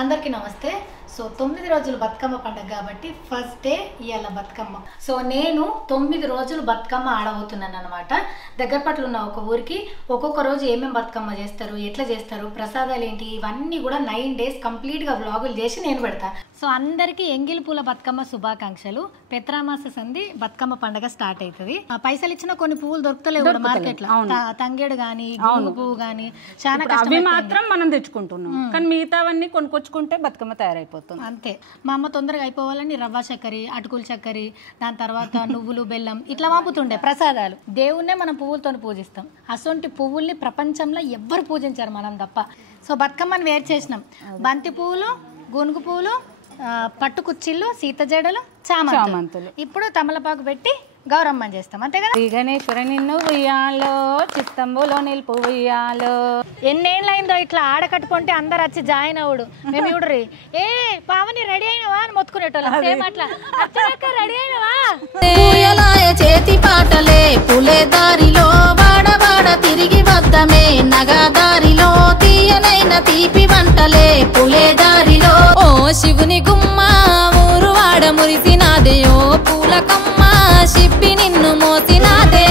అందరికీ నమస్తే. సో 9 రోజులు బతుకమ్మ పండుగ కాబట్టి ఫస్ట్ డే ఇవాళ బతుకమ్మ. సో నేను 9 రోజులు బతుకమ్మ ఆడబోతున్నాను అనమాట. దగ్గర పట్ల ఉన్న ఒక ఊరికి ఒక్కొక్క రోజు ఏమేమి బతుకమ్మ చేస్తారు, ఎట్లా చేస్తారు, ప్రసాదాలు ఏంటి, ఇవన్నీ కూడా 9 డేస్ కంప్లీట్గా వ్లాగులు చేసి నేను పెడతా. సో అందరికీ ఎంగిలి పూల బతుకమ్మ శుభాకాంక్షలు. పెత్రామాస సంధి బతుకమ్మ పండుగ స్టార్ట్ అవుతుంది. పైసలు ఇచ్చిన కొన్ని పువ్వులు దొరుకుతలేవు కూడా మార్కెట్లో. తంగేడు కానీ గునుగు పువ్వు కానీ చాలా అవి మాత్రం మనం తెచ్చుకుంటున్నాం, కానీ మిగతావన్నీ కొనుక్కొచ్చుకుంటే బతుకమ్మ తయారైపోతుంది అంతే. మా అమ్మ తొందరగా అయిపోవాలని రవ్వ చక్కెర, అటుకుల చక్కెర, దాని తర్వాత నువ్వులు బెల్లం ఇట్లా పంపుతుండే ప్రసాదాలు. దేవుణ్ణే మనం పువ్వులతో పూజిస్తాం. అసొంటి పువ్వుల్ని ప్రపంచంలో ఎవ్వరు పూజించారు మనం తప్ప. సో బతుకమ్మని వేరు చేసినాం. బంతి పువ్వులు, గునుగు పువ్వులు, పట్టు కుచ్చిళ్ళు, సీత జడలు, చామంతులు. ఇప్పుడు తమలపాకు పెట్టి గౌరమ్మని చేస్తాం, అంతే కదా. శ్రీ గణేశ్వర నిన్ను ఉయ్యాలో, చిత్తంబులో నిలుపు ఉయ్యాలో. ఎన్నేళ్ళైందో ఇట్లా ఆడ కట్టుకుంటే అందరు వచ్చి జాయిన్ అవుడు. మేము చూడరి ఏ పావని రెడీ అయినవా అని మొత్తుకునేటోళ్ళం. సేమ్ అట్లా రెడీ అయినవా. చేతి పాటలే పులే దారిలో వాడవాడ తిరిగి వద్దమే, నగదారిలో తీయనైన తీపి వంటలే పులే దారిలో. ఓ శివుని గుమ్మ ఊరు వాడ మురిసినాదే, ఓ పూలకమ్మ శిప్పి నిన్ను మోసినాదే.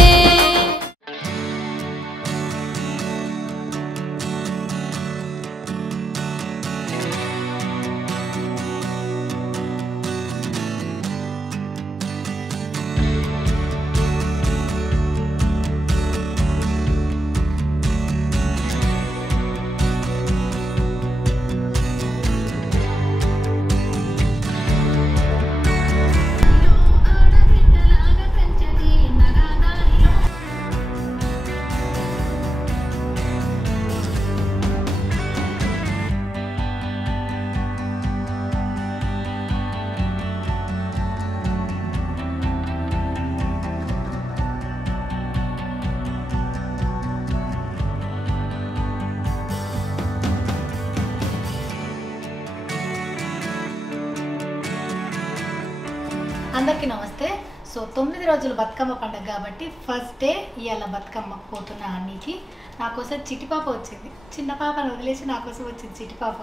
అందరికీ నమస్తే. సో 9 రోజులు బతుకమ్మ పండుగ కాబట్టి ఫస్ట్ డే ఇవాళ బతుకమ్మ పోతున్న అన్నికి. నాకోసం చిట్టిపాప వచ్చింది. చిన్న పాపను వదిలేసి నాకోసం వచ్చింది చిట్టిపాప.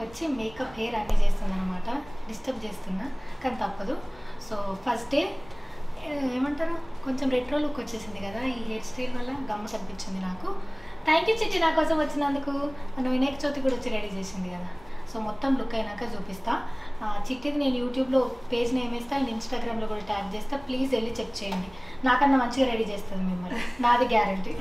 వచ్చి మేకప్ హెయిర్ అన్నీ చేస్తుంది అనమాట. డిస్టర్బ్ చేస్తున్నా కానీ తప్పదు. సో ఫస్ట్ డే ఏమంటారు, కొంచెం రెట్రో లుక్ వచ్చేసింది కదా ఈ హెయిర్ స్టైల్ వల్ల. గమ్మ కనిపించింది నాకు. థ్యాంక్ యూ చిట్టి, నా కోసం వచ్చినందుకు. మనం వినాయక చవితి కూడా వచ్చి రెడీ చేసింది కదా. సో మొత్తం లుక్ అయినాక చూపిస్తా. చిట్టిది నేను యూట్యూబ్లో పేజ్ నేమ్ వేస్తా అండ్ ఇన్స్టాగ్రామ్లో కూడా ట్యాగ్ చేస్తా. ప్లీజ్ వెళ్ళి చెక్ చేయండి. నాకన్నా మంచిగా రెడీ చేస్తుంది మిమ్మల్ని, నాది గ్యారంటీ.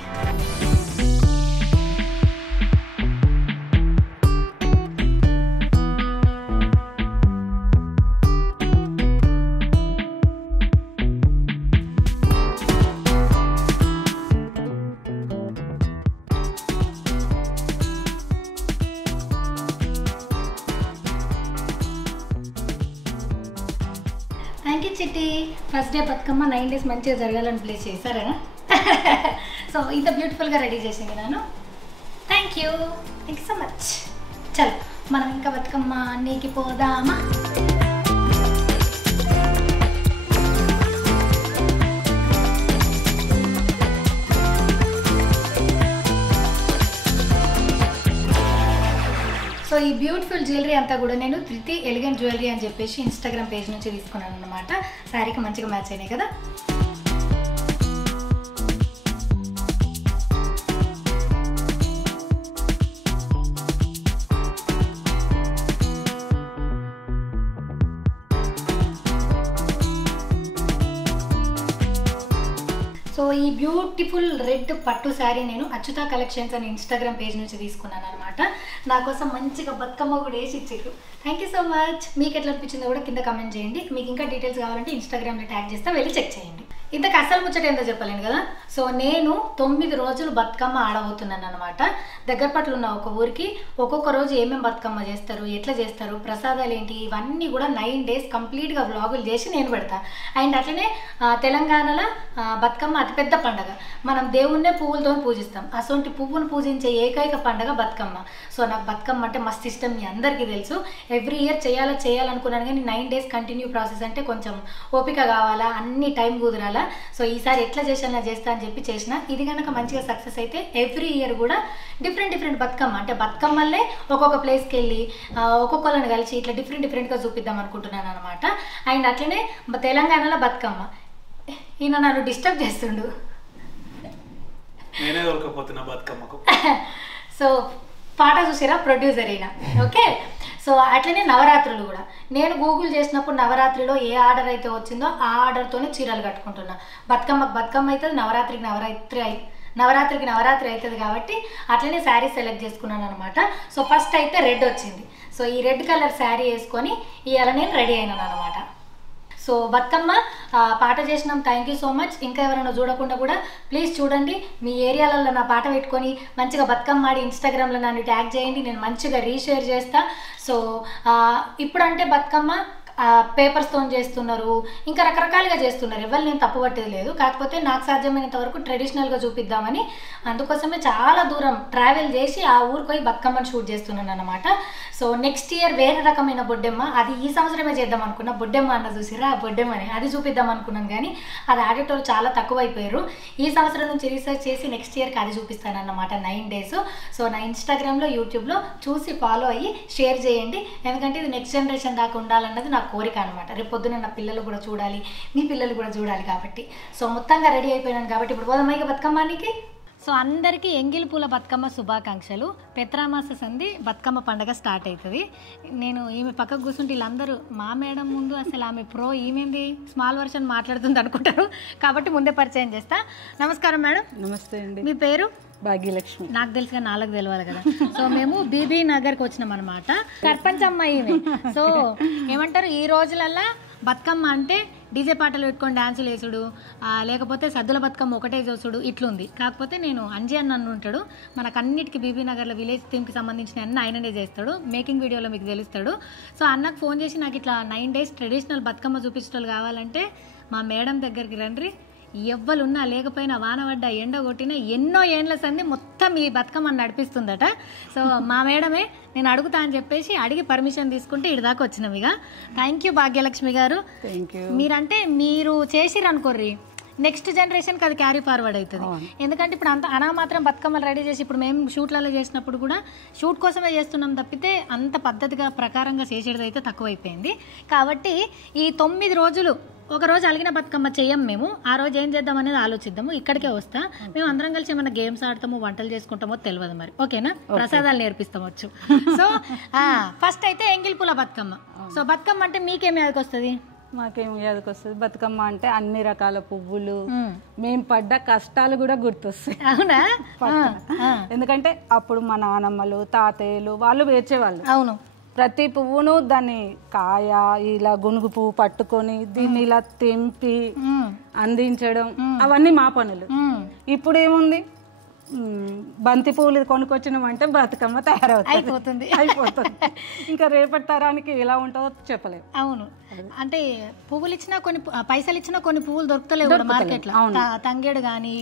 థ్యాంక్ యూ చిట్టి. ఫస్ట్ డే బతుకమ్మ 9 డేస్ మంచిగా జరగాలని ప్లేస్ చేశారా. సో ఇంత బ్యూటిఫుల్గా రెడీ చేసింది నేను. Thank you so much. చలో మనం ఇంకా బతుకమ్మ అన్నికి పోదామా. సో ఈ బ్యూటిఫుల్ జ్యువెలరీ అంతా కూడా నేను ధృతి ఎలిగెంట్ జ్యువెలరీ అని చెప్పేసి ఇన్స్టాగ్రామ్ పేజ్ నుంచి తీసుకున్నాను అనమాట. శారీకి మంచిగా మ్యాచ్ అయినాయి కదా. సో ఈ బ్యూటిఫుల్ రెడ్ పట్టు శారీ నేను అచ్యుత కలెక్షన్స్ అని ఇన్స్టాగ్రామ్ పేజ్ నుంచి తీసుకున్నాను అనమాట. నా కోసం మంచిగా బతుకమ్మ కూడా వేసి ఇచ్చారు. Thank you so much. మీకు ఎట్లా అనిపించిందో కూడా కింద కమెంట్ చేయండి. మీకు ఇంకా డీటెయిల్స్ కావాలంటే ఇన్స్టాగ్రామ్లో ట్యాగ్ చేస్తా, వెళ్ళి చెక్ చేయండి. ఇంతకు అసలు ముచ్చట ఏందో చెప్పలేను కదా. సో నేను 9 రోజులు బతుకమ్మ ఆడబోతున్నాను అనమాట. దగ్గర పట్ల ఉన్న ఒక ఊరికి ఒక్కొక్క రోజు ఏమేమి బతుకమ్మ చేస్తారు, ఎట్లా చేస్తారు, ప్రసాదాలు ఏంటి, ఇవన్నీ కూడా 9 డేస్ కంప్లీట్గా వ్లాగులు చేసి నేను పెడతా. అండ్ అట్లనే తెలంగాణలో బతుకమ్మ అతిపెద్ద పండుగ. మనం దేవుణ్ణే పువ్వులతో పూజిస్తాం. అసొంటి పువ్వును పూజించే ఏకైక పండుగ బతుకమ్మ. సో నాకు బతుకమ్మ అంటే మస్తు ఇష్టం, మీ అందరికీ తెలుసు. ఎవ్రీ ఇయర్ చేయాలనుకున్నాను కానీ 9 డేస్ కంటిన్యూ ప్రాసెస్ అంటే కొంచెం ఓపిక కావాలా, అన్ని టైం కుదరాలా. అనుకోవాలా. సో ఈసారి ఎట్లా చేస్తా అని చెప్పి చేసిన. ఇది కనుక మంచిగా సక్సెస్ అయితే ఎవ్రీ ఇయర్ కూడా డిఫరెంట్ బతుకమ్మ అంటే బతుకమ్మల్లే ఒక్కొక్క ప్లేస్కి వెళ్ళి ఒక్కొక్కళ్ళని కలిసి ఇట్లా డిఫరెంట్గా చూపిద్దాం అనుకుంటున్నాను అనమాట. అండ్ అట్లనే తెలంగాణలో బతుకమ్మ ఈయన నన్ను డిస్టర్బ్ చేస్తుండు. నేనే దొరకపోతున్నా బతుకమ్మకు. సో పాట చూసిరా ప్రొడ్యూసర్ అయినా. ఓకే, సో అట్లనే నవరాత్రులు కూడా నేను గూగుల్ చేసినప్పుడు నవరాత్రిలో ఏ ఆర్డర్ అయితే వచ్చిందో ఆ ఆర్డర్తోనే చీరలు కట్టుకుంటున్నా. బతుకమ్మ అవుతుంది, నవరాత్రికి నవరాత్రి అవుతుంది కాబట్టి అట్లనే శారీ సెలెక్ట్ చేసుకున్నాను అనమాట. సో ఫస్ట్ అయితే రెడ్ వచ్చింది. సో ఈ రెడ్ కలర్ శారీ వేసుకొని ఇవాళ నేను రెడీ అయినాను అనమాట. సో బతుకమ్మ పాట చేసినాం. Thank you so much. ఇంకా ఎవరైనా చూడకుండా కూడా ప్లీజ్ చూడండి. మీ ఏరియాలలో నా పాట పెట్టుకొని మంచిగా బతుకమ్మ ఆడి ఇన్స్టాగ్రామ్లో నన్ను ట్యాగ్ చేయండి, నేను మంచిగా రీషేర్ చేస్తా. సో ఇప్పుడంటే బతుకమ్మ పేపర్స్తో చేస్తున్నారు, ఇంకా రకరకాలుగా చేస్తున్నారు. ఎవరు నేను తప్పు పట్టేది లేదు. కాకపోతే నాకు సాధ్యమైనంత వరకు ట్రెడిషనల్గా చూపిద్దామని అందుకోసమే చాలా దూరం ట్రావెల్ చేసి ఆ ఊరికి పోయి బతుకమ్మని షూట్ చేస్తున్నాను అనమాట. సో నెక్స్ట్ ఇయర్ వేరే రకమైన బొడ్డెమ్మ, అది ఈ సంవత్సరమే చేద్దాం అనుకున్నా. బొడ్డెమ్మ అన్న చూసిరా, ఆ బొడ్డెమ్మని అది చూపిద్దాం అనుకున్నాను కానీ అది ఆడేటోళ్ళు చాలా తక్కువ అయిపోయారు. ఈ సంవత్సరం నుంచి రీసెర్చ్ చేసి నెక్స్ట్ ఇయర్కి అది చూపిస్తాను అన్నమాట 9 days. సో నా ఇన్స్టాగ్రామ్లో యూట్యూబ్లో చూసి ఫాలో అయ్యి షేర్ చేయండి. ఎందుకంటే ఇది నెక్స్ట్ జనరేషన్ దాకా ఉండాలన్నది నాకు కోరిక అనమాట. రేపు పొద్దున నా పిల్లలు కూడా చూడాలి, మీ పిల్లలు కూడా చూడాలి కాబట్టి. సో మొత్తంగా రెడీ అయిపోయినాను కాబట్టి ఇప్పుడు పోదామైగా బతుకమ్మానికి. సో అందరికీ ఎంగిలి పూల బతుకమ్మ శుభాకాంక్షలు. పెత్రామాస సంధి బతుకమ్మ పండుగ స్టార్ట్ అవుతుంది. నేను ఈమె పక్కకు కూర్చుంటే వీళ్ళందరూ మా మేడం ముందు అసలు ఆమె ప్రో, ఈమెంది స్మాల్ వర్షన్ మాట్లాడుతుంది అనుకుంటారు కాబట్టి ముందే పరిచయం చేస్తా. నమస్కారం మేడం. నమస్తే అండి. మీ పేరు? భాగ్యలక్ష్మి. నాకు తెలుసుగా, నాలుగు తెలియాలి కదా. సో మేము బీబీ నగర్కి వచ్చినాం అనమాట. సర్పంచ్ అమ్మాయి. సో ఏమంటారు, ఈ రోజులల్లా బతుకమ్మ అంటే డీజే పాటలు పెట్టుకొని డ్యాన్సులు వేసుడు, లేకపోతే సద్దుల బతుకమ్మ ఒకటే చూసుడు ఇట్లుంది. కాకపోతే నేను అంజీ అన్న ఉంటాడు, మనకు అన్నిటికీ బీబీ నగర్లో విలేజ్ థీమ్కి సంబంధించిన అన్ని ఆయననే చేస్తాడు. మేకింగ్ వీడియోలో మీకు తెలుస్తాడు. సో అన్నకు ఫోన్ చేసి నాకు ఇట్లా 9 days ట్రెడిషనల్ బతుకమ్మ చూపించడం కావాలంటే మా మేడం దగ్గరికి రండి, ఎవ్వలున్నా లేకపోయినా వానబడ్డ ఎండ కొట్టినా ఎన్నో ఏండ్ల సంది మొత్తం ఈ బతుకమ్మని నడిపిస్తుందట. సో మా మేడమే నేను అడుగుతా అని చెప్పేసి అడిగి పర్మిషన్ తీసుకుంటే ఇటు దాకా వచ్చినాం. ఇక థ్యాంక్ యూ భాగ్యలక్ష్మి గారు. మీరంటే మీరు చేసిరు అనుకోర్రి, నెక్స్ట్ జనరేషన్కి అది క్యారీ ఫార్వర్డ్ అవుతుంది. ఎందుకంటే ఇప్పుడు అంత మాత్రం బతుకమ్మలు రెడీ చేసి ఇప్పుడు మేము షూట్లలో చేసినప్పుడు కూడా షూట్ కోసమే చేస్తున్నాం తప్పితే అంత పద్ధతిగా ప్రకారంగా చేసేది అయితే తక్కువైపోయింది. కాబట్టి ఈ 9 రోజులు ఒక రోజు అలిగిన బతుకమ్మ చెయ్యం మేము. ఆ రోజు ఏం చేద్దాం అనేది ఆలోచిద్దాము. ఇక్కడికే వస్తా, మేము అందరం కలిసి ఏమైనా గేమ్స్ ఆడతామో వంటలు చేసుకుంటామో తెలియదు మరి. ఓకేనా? ప్రసాదాలు నేర్పిస్తామొచ్చు. సో ఫస్ట్ అయితే ఎంగిల్ పూల బతుకమ్మ. సో బతుకమ్మ అంటే మీకేమి యాదకి వస్తుంది? మాకేం యాదకి వస్తుంది, బతుకమ్మ అంటే అన్ని రకాల పువ్వులు, మేము పడ్డ కష్టాలు కూడా గుర్తొస్తాయి. అవునా? ఎందుకంటే అప్పుడు మా నానమ్మలు తాతయ్యలు వాళ్ళు వేర్చేవాళ్ళు. అవును. ప్రతి పువ్వును దాన్ని కాయ ఇలా గునుగు పువ్వు పట్టుకొని దీన్ని ఇలా తెంపి అందించడం అవన్నీ మా పనులు. ఇప్పుడు ఏముంది, బంతి పువ్వులు కొనుక్కొచ్చినామంటే బతుకమ్మ అయిపోతుంది. ఇంకా రేపటి తరానికి ఎలా ఉంటుందో చెప్పలేము. అవును, అంటే పువ్వులు ఇచ్చినా కొన్ని పైసలు ఇచ్చినా కొన్ని పువ్వులు దొరుకుతలేవు మార్కెట్ లో. తంగేడు గానీ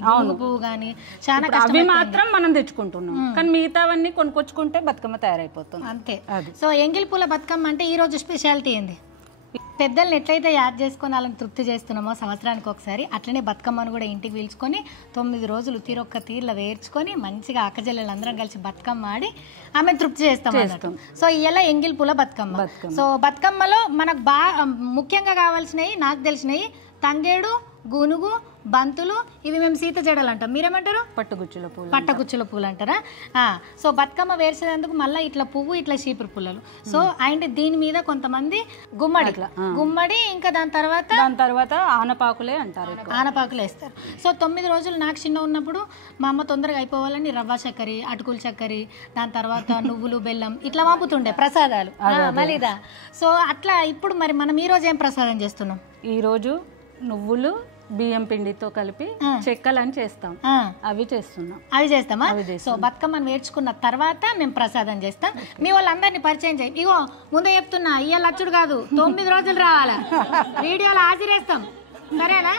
పువ్వు గానీ చాలా అవి మాత్రం మనం తెచ్చుకుంటున్నాం, కానీ మిగతావన్నీ కొనుక్కొచ్చుకుంటే బతుకమ్మ తయారైపోతుంది అంతే. సో ఎంగిల్ పూల బతుకమ్మ అంటే ఈ రోజు స్పెషాలిటీ ఏంది? పెద్దల్ని ఎట్లయితే యాద్ చేసుకొని వాళ్ళని తృప్తి చేస్తున్నామో సంవత్సరానికి ఒకసారి, అట్లనే బతుకమ్మను కూడా ఇంటికి పీల్చుకొని 9 రోజులు తీరొక్క తీర్ల వేర్చుకొని మంచిగా అక్కజల్లెలు అందరం కలిసి బతుకమ్మ ఆడి ఆమె తృప్తి చేస్తాం అన్నట్టు. సో ఇలా ఎంగిల్ పూల బతుకమ్మ. సో బతుకమ్మలో మనకు ముఖ్యంగా కావాల్సినవి నాకు తెలిసినవి తంగేడు, గునుగు, బంతులు, ఇవి మేము సీత జడలు అంటాం. మీరేమంటారు? పట్టగుచ్చుల పూలు అంటారా? సో బతుకమ్మ వేసేందుకు మళ్ళీ ఇట్లా పువ్వు, ఇట్లా చీపురు పుల్లలు. సో అండ్ దీని మీద కొంతమంది గుమ్మడి ఇంకా దాని తర్వాత ఆనపాకులే అంటారు, ఆనపాకులు వేస్తారు. సో 9 రోజులు నాకు చిన్న ఉన్నప్పుడు మా అమ్మ తొందరగా అయిపోవాలని రవ్వ చక్కెర, అటుకుల చక్కెర, దాని తర్వాత నువ్వులు, బెల్లం ఇట్లా పంపుతుండే ప్రసాదాలు మళ్ళీదా. సో అట్లా ఇప్పుడు మరి మనం ఈ రోజు ఏం ప్రసాదం చేస్తున్నాం? ఈ రోజు నువ్వులు బియ్యం పిండితో కలిపి చెక్కలని చేస్తాం, అవి చేస్తామా? సో బతుకమ్మని నేర్చుకున్న తర్వాత మేము ప్రసాదం చేస్తాం. మీ వాళ్ళందరినీ పరిచయం చేయండి. ఇగో ముందే చెప్తున్నా, ఇవాళ అచ్చుడు కాదు, 9 రోజులు రావాలా, వీడియోలో హాజరేస్తాం, సరేనా?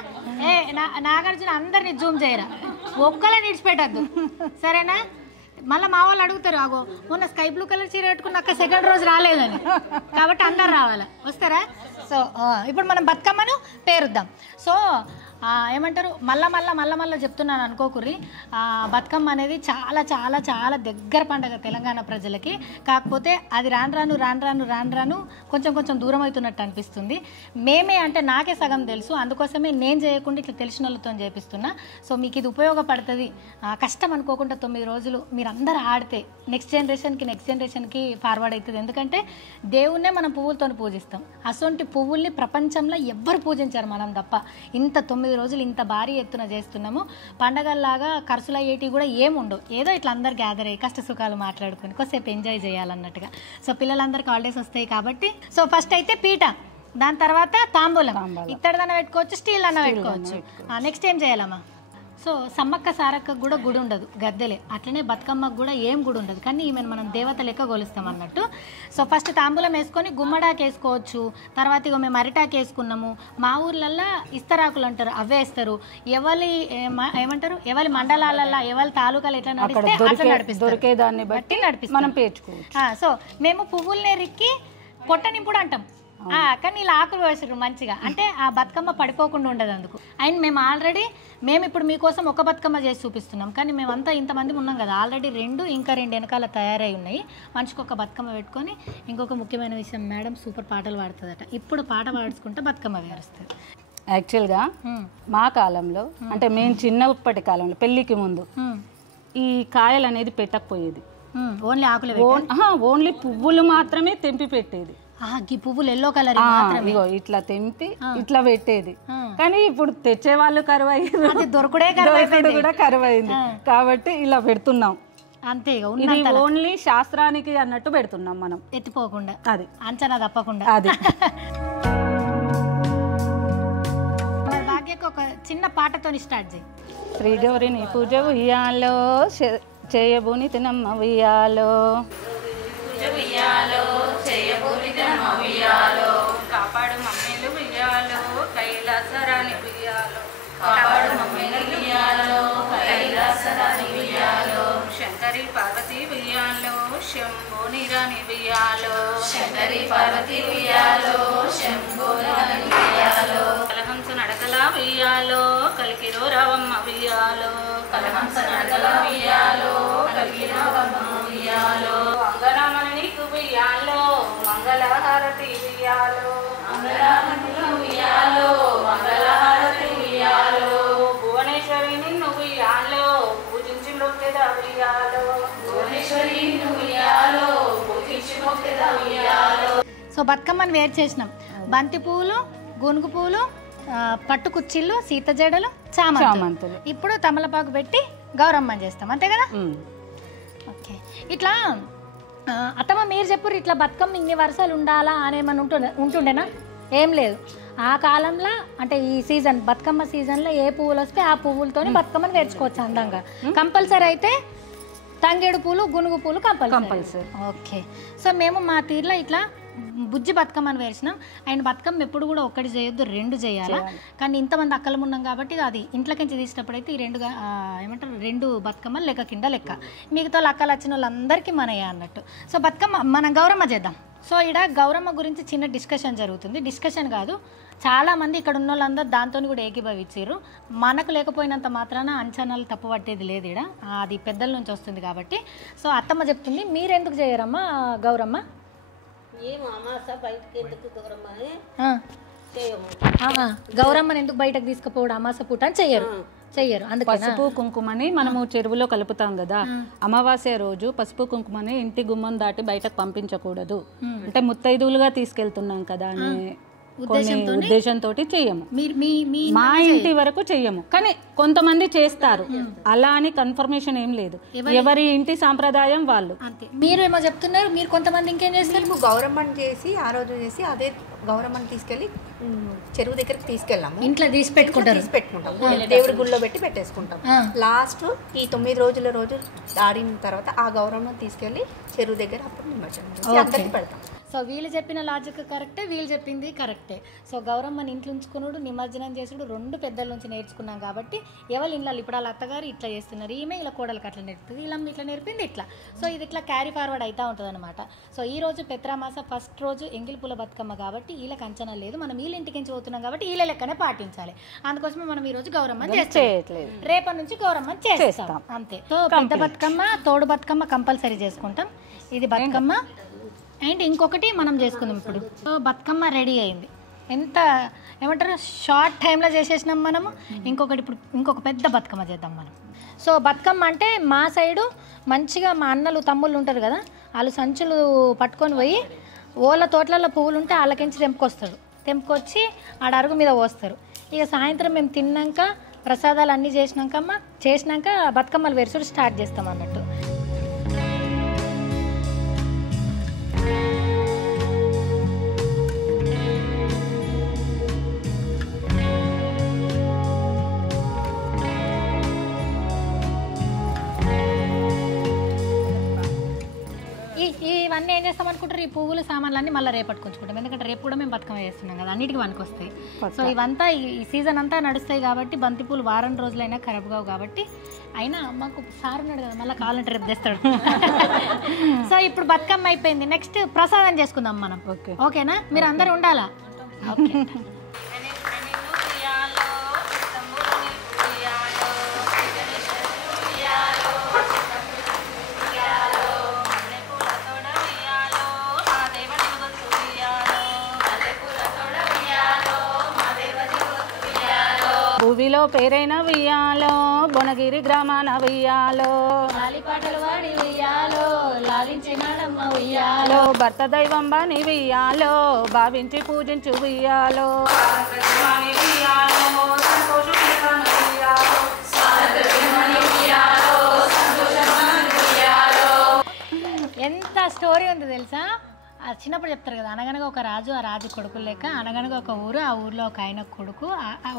నాగార్జున అందరినీ జూమ్ చేయరా, ఒక్కలా నిడిచిపెట్టద్దు, సరేనా? మళ్ళీ మా వాళ్ళు అడుగుతారు, అగో మొన్న స్కై బ్లూ కలర్ చీర పెట్టుకున్న అక్క 2nd రోజు రాలేదని, కాబట్టి అందరు రావాలా, వస్తారా? సో ఇప్పుడు మనం బతుకమ్మను పేరుద్దాం. సో ఏమంటారు మళ్ళా చెప్తున్నాను అనుకోకుర్రి. బతుకమ్మ అనేది చాలా చాలా చాలా దగ్గర పండుగ తెలంగాణ ప్రజలకి. కాకపోతే అది రాను కొంచెం దూరం అవుతున్నట్టు అనిపిస్తుంది. మేమే అంటే నాకే సగం తెలుసు, అందుకోసమే నేను చేయకుండా ఇట్లా తెలిసిన వాళ్ళతో చేపిస్తున్నా. సో మీకు ఇది ఉపయోగపడుతుంది. కష్టం అనుకోకుండా 9 రోజులు మీరు అందరూ ఆడితే నెక్స్ట్ జనరేషన్కి ఫార్వర్డ్ అవుతుంది. ఎందుకంటే దేవుణ్ణే మనం పువ్వులతో పూజిస్తాం. అసొంటి పువ్వుల్ని ప్రపంచంలో ఎవ్వరు పూజించారు మనం తప్ప. ఇంత 9 రోజులు ఇంత భారీ ఎత్తున చేస్తున్నాము. పండగల్లాగా ఖర్చులు అయ్యేటివి కూడా ఏముండవు. ఏదో ఇట్లా అందరు గ్యాదర్ అయ్యి కష్ట సుఖాలు మాట్లాడుకొని కొద్దిసేపు ఎంజాయ్ చేయాలన్నట్టుగా. సో పిల్లలందరికీ హాలిడేస్ వస్తాయి కాబట్టి సో ఫస్ట్ అయితే పీట, దాని తర్వాత తాంబూలం. ఇత్తడిదన్న పెట్టుకోవచ్చు, స్టీల్ అన్న పెట్టుకోవచ్చు. నెక్స్ట్ ఏం చేయాలమ్మా? సో సమ్మక్క సారక్కకు కూడా గుడి ఉండదు, గద్దెలే. అట్లనే బతుకమ్మకు కూడా ఏం గుడి ఉండదు, కానీ ఈమెను మనం దేవత లెక్క కొలుస్తాం అన్నట్టు. సో ఫస్ట్ తాంబూలం వేసుకొని గుమ్మడాకు వేసుకోవచ్చు. తర్వాత ఇక మేము అరిటాకు వేసుకున్నాము. మా ఊర్లల్లో ఇస్తరాకులు అంటారు, అవే వేస్తారు. ఎవరి మండలాలల్లో ఎవరి తాలూకాలు ఎట్లా నడిస్తే అట్లా నడిపిస్తారు, దాన్ని బట్టి మనం పేర్చుకోవచ్చు. సో మేము పువ్వుల్ని రిక్కి పొట్ట నింపుడు అంటాం. కానీ ఇలా ఆకులు వేసారు మంచిగా, అంటే ఆ బతుకమ్మ పడిపోకుండా ఉండదు అందుకు. అండ్ మేము ఇప్పుడు మీకోసం ఒక బతుకమ్మ చేసి చూపిస్తున్నాం, కానీ మేమంతా ఇంతమంది ఉన్నాం కదా, ఆల్రెడీ 2 ఇంకా 2 వెనకాల తయారై ఉన్నాయి. మనిషికి ఒక బతుకమ్మ పెట్టుకొని. ఇంకొక ముఖ్యమైన విషయం, మేడం సూపర్ పాటలు పాడుతుందట. ఇప్పుడు పాట పాడుచుకుంటే బతుకమ్మ వేరుస్తుంది. యాక్చువల్గా మా కాలంలో, అంటే మేము చిన్నప్పటి కాలంలో పెళ్ళికి ముందు ఈ కాయలు అనేది పెట్టకపోయేది. ఓన్లీ ఆకులు, ఓన్లీ పువ్వులు మాత్రమే తెంపి పెట్టేది. ఈ పువ్వులు ఎల్లో కలర్ ఇగో ఇట్లా తెంపి ఇట్లా పెట్టేది. కానీ ఇప్పుడు తెచ్చే వాళ్ళు కరువయ్యారు, దొరకడే కూడా కరువైంది. కాబట్టి ఇలా పెడుతున్నాం అంతే. ఇది ఓన్లీ శాస్త్రానికి అన్నట్టు పెడుతున్నాం మనం, ఎత్తిపోకుండా, అది అంచనా తప్పకుండా. అది భాగ్యకు ఒక చిన్న పాటతో స్టార్ట్ చేయి. శ్రీ గౌరిని పూజ ఉయ్యాలో, చేయబోని తినమ్మ ఉయ్యాలో, కాపాడు మమ్మీలు ఉయ్యాలో, కైలాసరాని ఉయ్యాలో, కాపాడు మమ్మీలు ఉయ్యాలో, కైలాసరాని ఉయ్యాలో, శంకరి పార్వతి ఉయ్యాలో, శంభోని రాణి ఉయ్యాలో, శంకరి పార్వతి ఉయ్యాలో, శంభోని రాణి ఉయ్యాలో, కలహంస నడకల ఉయ్యాలో, కలికిరో రావమ్మ ఉయ్యాలో, కలహంస నడకల ఉయ్యాలో, కలికిరావమ్మ ఉయ్యాలో, అంగరామని నీకు ఉయ్యాలో, మంగళహారతి ఉయ్యాలో, మంగళహారతి ఉయ్యాలో, మంగళహారతి ఉయ్యాలో, భువనేశ్వరి నిన్ను ఉయ్యాలో, పూజించి మొక్కెద ఉయ్యాలో, భువనేశ్వరి నిన్ను ఉయ్యాలో, పూజించి మొక్కెద ఉయ్యాలో. సో బతుకమ్మని వేరు చేసినాం. బంతి పువ్వులు, గునుగు పువ్వులు, పట్టు కుచ్చిళ్ళు, సీత జడలు, చామంతులు. ఇప్పుడు తమలపాకు పెట్టి గౌరమ్మని చేస్తాం, అంతే కదా? ఓకే. ఇట్లా అత్తమ్మ మీరు చెప్పారు, ఇట్లా బతుకమ్మ ఇన్ని వరుసలు ఉండాలా అనేమని ఉంటుండేనా? ఏం లేదు. ఆ కాలంలో అంటే ఈ సీజన్ బతుకమ్మ సీజన్లో ఏ పువ్వులు వస్తే ఆ పువ్వులతోనే బతుకమ్మని వేర్చుకోవచ్చు అందంగా. కంపల్సరీ అయితే తంగేడు పూలు, గునుగు పూలు కంపల్సరీ. ఓకే. సో మేము మా తీరులో ఇట్లా బుజ్జి బతుకమ్మని వేసినాం. అండ్ బతుకమ్మ ఎప్పుడు కూడా ఒక్కటి చేయొద్దు, 2 చేయాలా. కానీ ఇంతమంది అక్కలు ఉన్నాం కాబట్టి అది ఇంట్లోకించి తీసినప్పుడు అయితే ఈ 2 బతుకమ్మలు లెక్క కింద లెక్క. మిగతా అక్కలు వచ్చిన వాళ్ళందరికీ మనయే అన్నట్టు. సో బతుకమ్మ మనం గౌరమ్మ చేద్దాం. సో ఇక్కడ గౌరమ్మ గురించి చిన్న డిస్కషన్ జరుగుతుంది. డిస్కషన్ కాదు, చాలామంది ఇక్కడ ఉన్న వాళ్ళందరూ దాంతో కూడా ఏకీభవించారు. మనకు లేకపోయినంత మాత్రాన అంచనాలు తప్పు పట్టేది లేదు. ఇక్కడ అది పెద్దల నుంచి వస్తుంది కాబట్టి. సో అత్తమ్మ చెప్తుంది, మీరెందుకు చేయరమ్మా గౌరమ్మ? గౌరమ్మని ఎందుకు బయటకు తీసుకుపోవడం అమాస పూట అని చెయ్యరు. అందుకే పసుపు కుంకుమని మనము చెరువులో కలుపుతాం కదా, అమావాస్య రోజు పసుపు కుంకుమని ఇంటి గుమ్మం దాటి బయటకు పంపించకూడదు. అంటే ముత్తైదువులుగా తీసుకెళ్తున్నాం కదా అనే ఉద్దేశంతో చెయ్యము. మా ఇంటి వరకు చెయ్యము, కానీ కొంతమంది చేస్తారు. అలా అని కన్ఫర్మేషన్ ఏం లేదు, ఎవరి ఇంటి సాంప్రదాయం వాళ్ళు. మీరేమో చెప్తున్నారు, మీరు కొంతమంది ఇంకేం చేస్తారు? గౌరమ్మని చేసి ఆ రోజు చేసి అదే గౌరమ్మని తీసుకెళ్లి చెరువు దగ్గరికి తీసుకెళ్ళాము. ఇంట్లో తీసి పెట్టుకుంటాం, దేవుడి గుళ్ళో పెట్టి పెట్టేసుకుంటాం. లాస్ట్ ఈ 9 రోజుల రోజు ఆడిన తర్వాత ఆ గౌరమ్మని తీసుకెళ్లి చెరువు దగ్గర అప్పుడు నిమజ్జనం చేసి అందరికి పెడతాం. సో వీళ్ళు చెప్పిన లాజిక్ కరెక్టే, వీళ్ళు చెప్పింది కరెక్టే. సో గౌరమ్మని ఇంట్లో ఉంచుకున్నాడు, నిమజ్జనం చేసుడు రెండు పెద్దల నుంచి నేర్చుకున్నాం కాబట్టి ఎవరి ఇళ్ళలో ఇప్పుడు వాళ్ళ అత్తగారు ఇట్లా చేస్తున్నారు, ఈమె ఇలా కోడలకు అట్లా నేర్పుతుంది, ఇలా ఇట్లా నేర్పింది ఇట్లా. సో ఇది ఇట్లా క్యారీ ఫార్వర్డ్ అవుతూ ఉంటుంది అనమాట. సో ఈ రోజు పెత్రామాస ఫస్ట్ రోజు ఎంగిల్ పూల బతుకమ్మ కాబట్టి వీళ్ళకి అంచనా లేదు, మనం వీళ్ళ ఇంటికి నుంచి పోతున్నాం కాబట్టి వీళ్ళ లెక్కనే పాటించాలి. అందుకోసమే మనం ఈ రోజు గౌరమ్మని చేయట్లేదు, రేపటి నుంచి గౌరమ్మని చేస్తాం అంతే. సో పెద్ద బతుకమ్మ తోడు బతుకమ్మ కంపల్సరీ చేసుకుంటాం. ఇది బతుకమ్మ. అండ్ ఇంకొకటి మనం చేసుకుందాం ఇప్పుడు. సో బతుకమ్మ రెడీ అయింది, ఎంత ఏమంటారు షార్ట్ టైంలో చేసేసినాం మనము. ఇంకొకటి ఇప్పుడు ఇంకొక పెద్ద బతుకమ్మ చేద్దాం మనం. సో బతుకమ్మ అంటే మా సైడు మంచిగా మా అన్నలు తమ్ముళ్ళు ఉంటారు కదా, వాళ్ళు సంచులు పట్టుకొని పోయి ఓళ్ళ తోటలలో పువ్వులు ఉంటే వాళ్ళకించి తెంపుకొస్తాడు, తెంపుకొచ్చి ఆడ అరుగు మీద పోస్తారు. ఇక సాయంత్రం మేము తిన్నాక ప్రసాదాలు అన్నీ చేసినాక బతుకమ్మలు వేరుసుడు స్టార్ట్ చేస్తాం అన్నట్టు. ఇవన్నీ ఏం చేస్తాం అనుకుంటారు, ఈ పువ్వులు సామాన్లన్నీ మళ్ళీ రేపట్టుకొచ్చుకుంటాం, ఎందుకంటే రేపు కూడా మేము బతుకమ్మ చేస్తున్నాం కదా, అన్నిటికీ వస్తాయి. సో ఇవంతా ఈ సీజన్ అంతా నడుస్తాయి కాబట్టి బంతిపూలు వారం రోజులైనా ఖరాబ్ కావు కాబట్టి. అయినా మాకు సార్ ఉన్నాడు కదా, మళ్ళీ కావాలంటే రేపు తెస్తాడు. సో ఇప్పుడు బతుకమ్మ అయిపోయింది, నెక్స్ట్ ప్రసాదం చేసుకుందాం మనం. ఓకేనా? మీరు అందరు ఉండాలా? ఓకే. భూమిలో పేరైన వియ్యాలో, బొనగిరి గ్రామాన వియ్యాలో, పాటలు వాడి వియ్యాలో, లాలించినాడమ్మ వియ్యాలో, భర్త దైవం బాని వియ్యాలో, భావించి పూజించు వియ్యాలో. ఎంత స్టోరీ ఉంది తెలుసా? చిన్నప్పుడు చెప్తారు కదా, అనగనగా ఒక రాజు, ఆ రాజు కొడుకులు లెక్క, అనగనగా ఒక ఊరు, ఆ ఊర్లో ఒక ఆయన కొడుకు,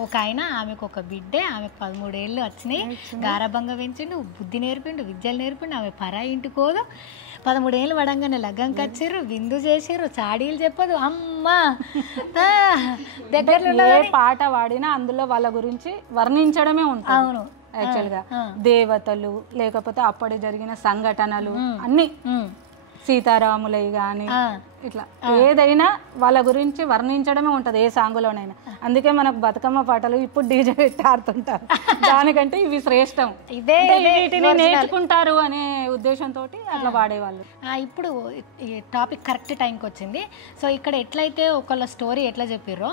ఒక ఆయన, ఆమెకు ఒక బిడ్డే, ఆమెకు 13 ఏళ్ళు వచ్చినాయి, గారాబంగా పెంచిండు, బుద్ధి నేర్పిండు, విద్యలు నేర్పిండు, ఆమె పరాయి ఇంటికి పోదు. 13 ఏళ్ళు పడంగానే లగ్గంకి వచ్చిర్రు, విందు చేసిర్రు, చాడీలు చెప్పదు, అమ్మ దగ్గర పాట వాడినా అందులో వాళ్ళ గురించి వర్ణించడమే ఉంటుంది. అవును, యాక్చువల్గా దేవతలు లేకపోతే అప్పటి జరిగిన సంఘటనలు అన్ని, సీతారాములయ్య కానీ ఇట్లా ఏదైనా వాళ్ళ గురించి వర్ణించడమే ఉంటది ఏ సాంగులోనైనా. అందుకే మనకు బతుకమ్మ పాటలు ఇప్పుడు డీజే పెట్టి ఆడుతుంటారు, దానికంటే ఇవి శ్రేష్టం, ఇదే వీటిని నేర్చుకుంటారు అనే ఉద్దేశంతో అట్లా వాడేవాళ్ళు. ఇప్పుడు ఈ టాపిక్ కరెక్ట్ టైంకి వచ్చింది. సో ఇక్కడ ఎట్లయితే ఒకళ్ళ స్టోరీ ఎట్లా చెప్పిర్రో,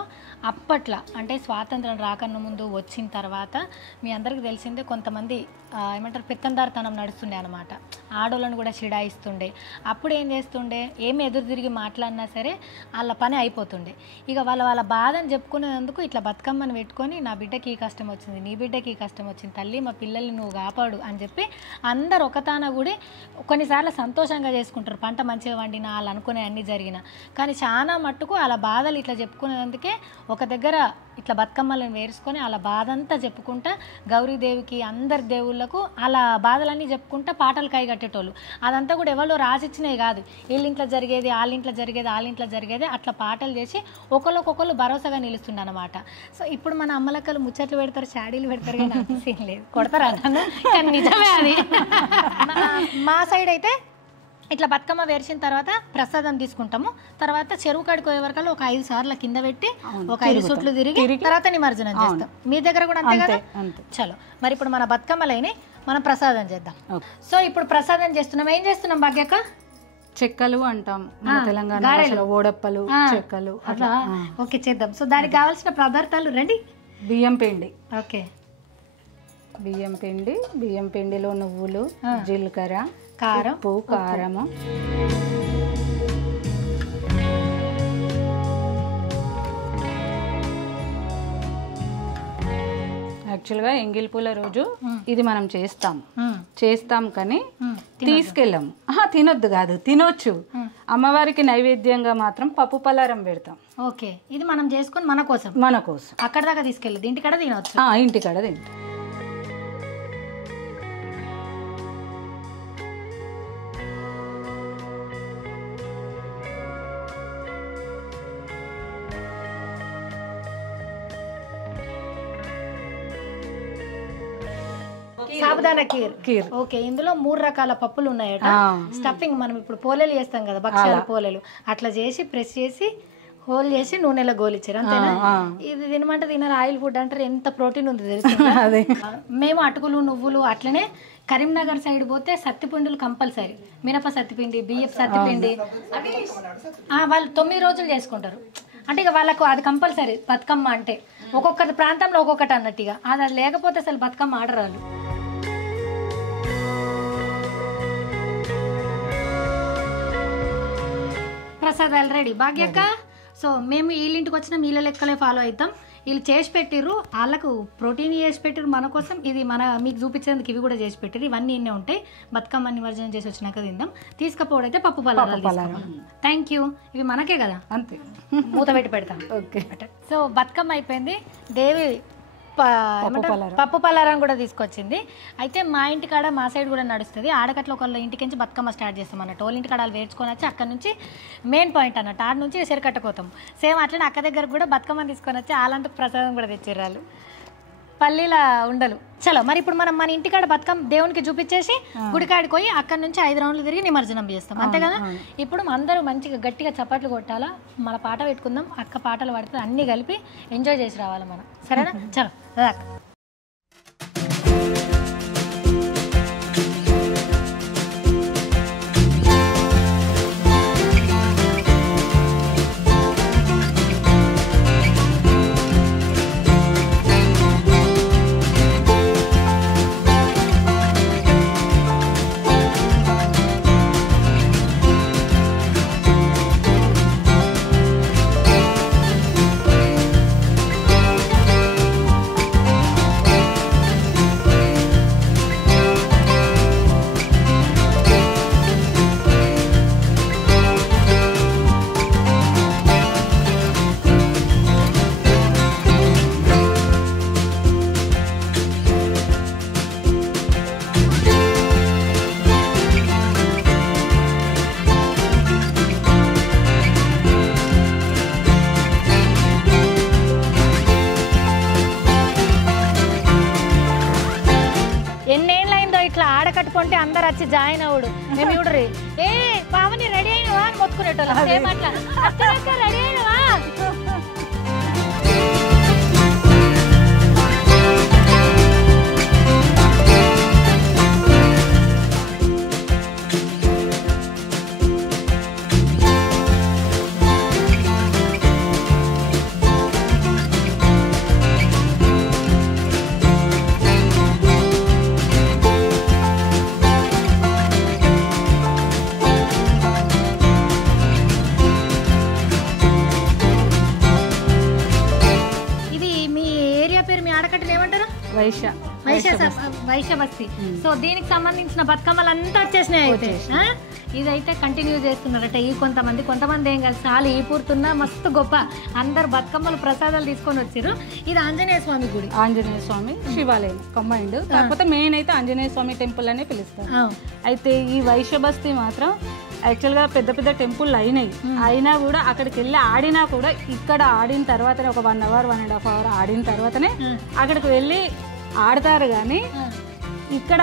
అప్పట్లో అంటే స్వాతంత్రం రాకన్నా ముందు వచ్చిన తర్వాత మీ అందరికి తెలిసిందే, కొంతమంది ఏమంటారు పెత్తందారితనం నడుస్తుండే అనమాట, ఆడోళ్ళను కూడా చిడాయిస్తుండే. అప్పుడు ఏం చేస్తుండే, ఏమి ఎదురు తిరిగి మాట్లాడినా సరే వాళ్ళ పని అయిపోతుండే. ఇక వాళ్ళ బాధను చెప్పుకునేందుకు ఇట్లా బతుకమ్మని పెట్టుకొని, నా బిడ్డకి ఈ కష్టం వచ్చింది, నీ బిడ్డకి ఈ కష్టం వచ్చింది, తల్లి మా పిల్లల్ని నువ్వు కాపాడు అని చెప్పి అందరు ఒకతాన కూడా కొన్నిసార్లు సంతోషంగా చేసుకుంటారు, పంట మంచిగా వండినా వాళ్ళు అనుకునే అన్నీ జరిగిన. కానీ చాలా మట్టుకు వాళ్ళ బాధలు ఇట్లా చెప్పుకునేందుకే ఒక దగ్గర ఇట్లా బతుకమ్మలను వేసుకొని వాళ్ళ బాధ అంతా చెప్పుకుంటా గౌరీదేవికి, అందరి దేవుళ్ళకు వాళ్ళ బాధలన్నీ చెప్పుకుంటా పాటలు కైగట్టేటోళ్ళు. అదంతా కూడా ఎవరో రాసిచ్చినవి కాదు, వీళ్ళింట్లో జరిగేది, వాళ్ళింట్లో జరిగేది అట్లా పాటలు చేసి ఒకళ్ళకొకళ్ళు భరోసాగా నిలుస్తుండే అనమాట. సో ఇప్పుడు మన అమ్మలక్కలు ముచ్చట్లు పెడతారు, షాడీలు పెడతారు, కానీ అంత సీన్ లేదు, కొడతారు అన్న, కానీ నిజమే అది. మా సైడ్ అయితే ఇట్లా బతుకమ్మ వేర్చిన తర్వాత ప్రసాదం తీసుకుంటాము, తర్వాత చెరువు కాడికి పోయే వరకు ఒక 5 సార్లు కింద పెట్టి ఒక 5 సుట్లు తిరిగి తర్వాత నిమజ్జనం చేస్తాం. మీ దగ్గర కూడా అంతే కదా? చలో మరి ఇప్పుడు మన బతుకమ్మలైన మనం ప్రసాదం చేద్దాం. సో ఇప్పుడు ప్రసాదం చేస్తున్నాం, ఏం చేస్తున్నాం భాగ్యక్క? చెక్కలు అంటాం మన తెలంగాణ, ఓడప్పలు, చెక్కలు అట్లా. ఓకే చేద్దాం. సో దానికి కావాల్సిన పదార్థాలు రండి. బియ్యం పిండి. ఓకే, బియ్యం పిండిలో నువ్వులు, జీలకర్ర, కారం, ఉప్పు, కారము, యాక్చువల్గా ఎంగిల్ పూల రోజు ఇది మనం చేస్తాం కానీ తీసుకెళ్ళాము. తినొద్దు కాదు, తినొచ్చు. అమ్మవారికి నైవేద్యంగా మాత్రం పప్పు పలారం పెడతాం. ఓకే, ఇది మనం చేసుకుని మన కోసం అక్కడ దాకా తీసుకెళ్ళదు, ఇంటికాడ తినవచ్చు. ఇంటికాడ తింటాం. సాబుదానా కీర్ కీర్. ఓకే, ఇందులో 3 రకాల పప్పులు ఉన్నాయట. స్టఫింగ్ మనం ఇప్పుడు పోలేలు చేస్తాం కదా, భక్ష్యాల పోలేలు, అట్లా చేసి ప్రెస్ చేసి హోల్ చేసి నూనెలో గోలిచ్చారు అంతేనా? ఇది తినమంటే తినరు, ఆయిల్ ఫుడ్ అంటారు. ఎంత ప్రోటీన్ ఉంది తెలుసు. మేము అటుకులు నువ్వులు అట్లనే కరీంనగర్ సైడ్ పోతే సత్తిపిండులు కంపల్సరీ, మినప సత్తిపిండి, బియ్యపు సత్తిపిండి వాళ్ళు 9 రోజులు చేసుకుంటారు. అంటే ఇక వాళ్ళకు అది కంపల్సరీ బతుకమ్మ అంటే. ఒక్కొక్క ప్రాంతంలో ఒక్కొక్కటి అన్నట్టుగా, అది లేకపోతే అసలు బతుకమ్మ ఆడరాళ్ళు. ప్రసాదాలు రెడీ భాగ్యక్క. సో మేము వీళ్ళింటికి వచ్చిన వీళ్ళ లెక్కలే ఫాలో అవుతాం. వీళ్ళు చేసి పెట్టిర్రు, వాళ్ళకు ప్రోటీన్ చేసి పెట్టిర్రు, మన కోసం ఇది మీకు చూపించేందుకు ఇవి కూడా చేసి పెట్టిర్రు. ఇవన్నీ ఇన్నే ఉంటాయి. బతుకమ్మ నిమజ్జనం చేసి వచ్చినాక తిందాం. తీసుకపోవడైతే పప్పు పలారాలు. Thank you. ఇవి మనకే కదా, అంతే, మూత పెట్టి పెడతాం. ఓకే. సో బతుకమ్మ అయిపోయింది. దేవి పప్పు పలారం కూడా తీసుకొచ్చింది. అయితే మా ఇంటి కాడ మా సైడ్ కూడా నడుస్తుంది. ఆడకట్ల ఒకళ్ళ ఇంటికి నుంచి బతుకమ్మ స్టార్ట్ చేస్తాం అన్నట్టు. వాళ్ళ ఇంటి కాడ వాళ్ళు వేర్చుకొని వచ్చి అక్కడ నుంచి మెయిన్ పాయింట్ అన్నట్టు, ఆడ నుంచి సెరకట్టుకోతాం. సేమ్ అట్లనే అక్క దగ్గర కూడా బతుకమ్మని తీసుకొని వచ్చి అలాంటి ప్రసాదం కూడా తెచ్చారు వాళ్ళు, పల్లీల ఉండలు. చలో మరి ఇప్పుడు మనం మన ఇంటికాడ బతుకమ్మ దేవునికి చూపించేసి గుడికాడికి పోయి అక్కడ నుంచి 5 రౌండ్లు తిరిగి నిమజ్జనం చేస్తాం, అంతే కదా? ఇప్పుడు అందరూ మంచిగా గట్టిగా చప్పట్లు కొట్టాలా, మన పాట పెట్టుకుందాం, అక్క పాటలు పడితే అన్నీ కలిపి ఎంజాయ్ చేసి రావాలి మనం, సరేనా? చలో రా. ఆడకట్టుకుంటే అందరు వచ్చి జాయిన్ అవుడు. మేము చూడరు ఏ పావని రెడీ అయినవా అని మొత్తుకునేటోళ్ళం. సేమ్ అట్లా రెడీ అయినవా. వైశ్య బస్తీ. సో దీనికి సంబంధించిన బతుకమ్మలు అంతా వచ్చేసినాయి. అయితే ఇదైతే కంటిన్యూ చేస్తున్నారట. ఈ కొంతమంది ఏం కాదు, చాలా ఈ పూర్తున్నా మస్తు గొప్ప. అందరు బతుకమ్మలు ప్రసాదాలు తీసుకొని వచ్చారు. ఇది ఆంజనేయ స్వామి గుడి, ఆంజనేయ స్వామి శివాలయం కంబైండ్. కాకపోతే మెయిన్ అయితే ఆంజనేయ స్వామి టెంపుల్ అనే పిలుస్తారు. అయితే ఈ వైశ్య బస్తీ మాత్రం యాక్చువల్గా పెద్ద పెద్ద టెంపుల్ అయినా కూడా అక్కడికి వెళ్ళి ఆడినా కూడా ఇక్కడ ఆడిన తర్వాతనే ఒక 1 అవర్ 1.5 అవర్ ఆడిన తర్వాతనే అక్కడికి వెళ్ళి ఆడతారు. కానీ ఇక్కడ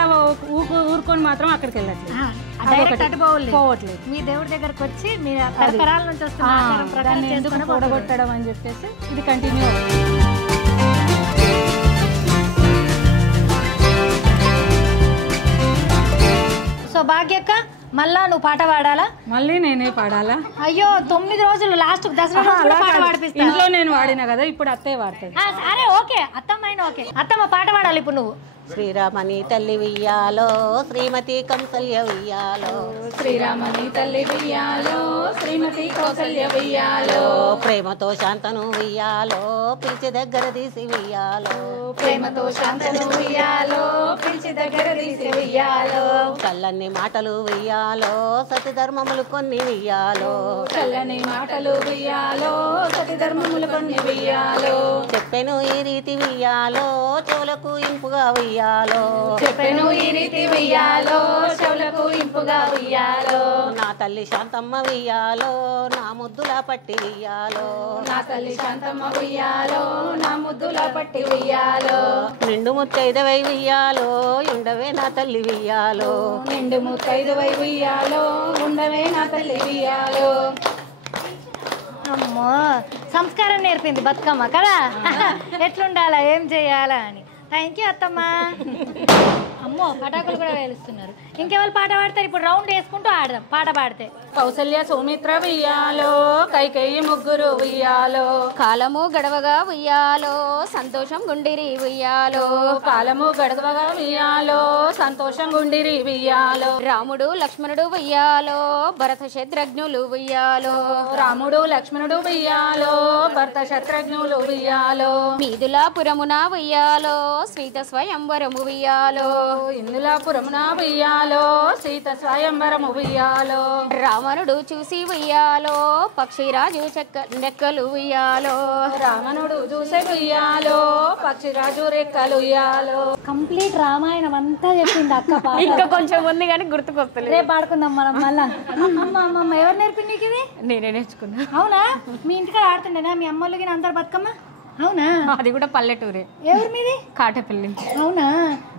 ఊరుకొని మాత్రం అక్కడికి వెళ్ళట్లేదు, పోవట్లేదు. మీ దేవుడి దగ్గరకు వచ్చి మీ తరతరాల నుంచి వస్తున్న కూడగొట్టడం అని చెప్పేసి ఇది కంటిన్యూ అవుతుంది. సో భాగ్యక్క మళ్ళా నువ్వు పాట పాడాలా? మళ్ళీ నేనే పాడాలా? అయ్యో 9 రోజులు లాస్ట్ దసరా పాట పాడిపిస్తా. ఇంట్లో నేను వాడినా కదా, ఇప్పుడు అత్తయ్య వాడుతుంది. అరే ఓకే అత్తమ్మ ఓకే. అత్తమ్మ పాట పాడాలి ఇప్పుడు నువ్వు. శ్రీరామని తల్లి వియ్యాలో శ్రీమతి కౌసల్య వియ్యాలో, శ్రీరామని తల్లి వియ్యాలో శ్రీమతి కౌసల్య వియ్యాలో, ప్రేమతో శాంతను వియ్యాలో పిలిచి దగ్గర తీసి వియ్యాలో, ప్రేమతో శాంతను వియ్యాలో పిలిచి దగ్గర తీసి వియ్యాలో, చల్లని మాటలు వియ్యాలో సతి ధర్మములు కొన్ని వియ్యాలో, చల్లని మాటలు వియ్యాలో సతి ధర్మములు కొన్ని వియ్యాలో, చెప్పెను ఈ రీతి వియ్యాలో చెవులకు ఇంపుగా ఉయ్యాలో చెప్పెను ఈ రీతి ఉయ్యాలో చెవులకు ఇంపుగా ఉయ్యాలో నా తల్లి శాంతమ్మ ఉయ్యాలో నా ముద్దుల పట్టి ఉయ్యాలో నా తల్లి శాంతమ్మ ఉయ్యాలో నా ముద్దుల పట్టి ఉయ్యాలో నిండు ముత్తైదవై ఉయ్యాలో ఉండవే నా తల్లి ఉయ్యాలో నిండు ముత్తైదువై ఉయ్యాలో ఉండవే నా తల్లి ఉయ్యాలో అమ్మో సంస్కారం నేర్పింది బతుకమ్మ కదా ఎట్లుండాలా ఏం చేయాలా అని. థ్యాంక్ యూ అత్తమ్మ. అమ్మో పటాకులు కూడా వేలుస్తున్నారు. ఇంకెవరు పాట పాడతారు? ఇప్పుడు రౌండ్ వేసుకుంటూ ఆడదాం పాట పాడితే. కౌసల్య సౌమిత్ర ఉయ్యాలో కైకేయి ముగ్గురు ఉయ్యాలో కాలము గడవగా ఉయ్యాలో సంతోషం గుండిరి ఉయ్యాలో కాలము గడవగా ఉయ్యాలో సంతోషం గుండిరి ఉయ్యాలో రాముడు లక్ష్మణుడు ఉయ్యాలో భరత శత్రుఘ్నులు ఉయ్యాలో రాముడు లక్ష్మణుడు ఉయ్యాలో భర్త శత్రుఘ్నులు ఉయ్యాలో మీదులాపురమున ఉయ్యాలో సీత స్వయంవరము ఉయ్యాలో ఇందులాపురమున ఉయ్యాలో సీత స్వయంవరము ఉయ్యాలో రావణుడు చూసి ఉయ్యాలో పక్షిరాజు నెక్కలు ఉయ్యాలో రావణుడు చూసే ఉయ్యాలో పక్షిరాజు రెక్కలు ఉయ్యాలో. కంప్లీట్ రామాయణం అంతా చెప్పింది అక్క పాట. ఇంకా కొంచెం ఉంది కానీ గుర్తుకొస్తలేదు. రేపు పాడుకుందాం మనం మళ్ళా. అమ్మ ఎవరు నేర్పింది నీకు ఇది? నేనే నేర్చుకున్నా. అవునా? మీ ఇంటికాడ ఆడుతుండేనా మీ అమ్మోళ్ళకి అందరు బతుకమ్మ? అవునా? అది కూడా పల్లెటూరే. ఎవరి మీది? కాటపల్లి. అవునా?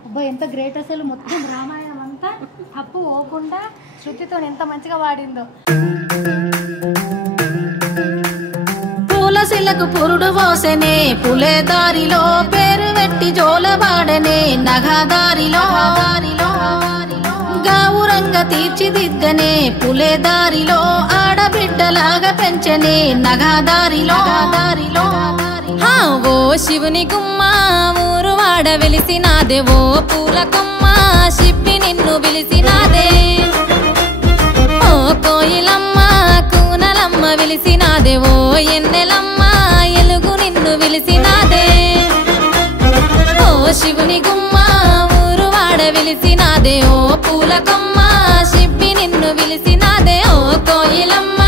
అబ్బా ఎంత గ్రేట్ అసలు. మొత్తం రామాయణం అంతా తప్పు పోకుండా శృతితో ఎంత మంచిగా వాడిందో. పూలశిలకు పురుడు పోసెనే పులే దారిలో పేరు పెట్టి జోలవాడనే నగదారిలో గావురంగ తీర్చిదిద్దనే పులే దారిలో ఆడబిడ్డలాగా పెంచనే నగదారిలో ఓ శివుని గుమ్మ ఊరు వాడ వెలిసినాదే ఓ పూల కొమ్మ శిప్పి నిన్ను విలిసినాదే ఓ కోయిలమ్మ కూనలమ్మ విలిసినాదే ఓ ఎన్నెలమ్మ ఎలుగు నిన్ను విలిసినాదే ఓ శివుని గుమ్మ ఊరు వాడ విలిసినాదే ఓ పూల కొమ్మ శిప్పి నిన్ను విలిసినాదే ఓ కోయిలమ్మ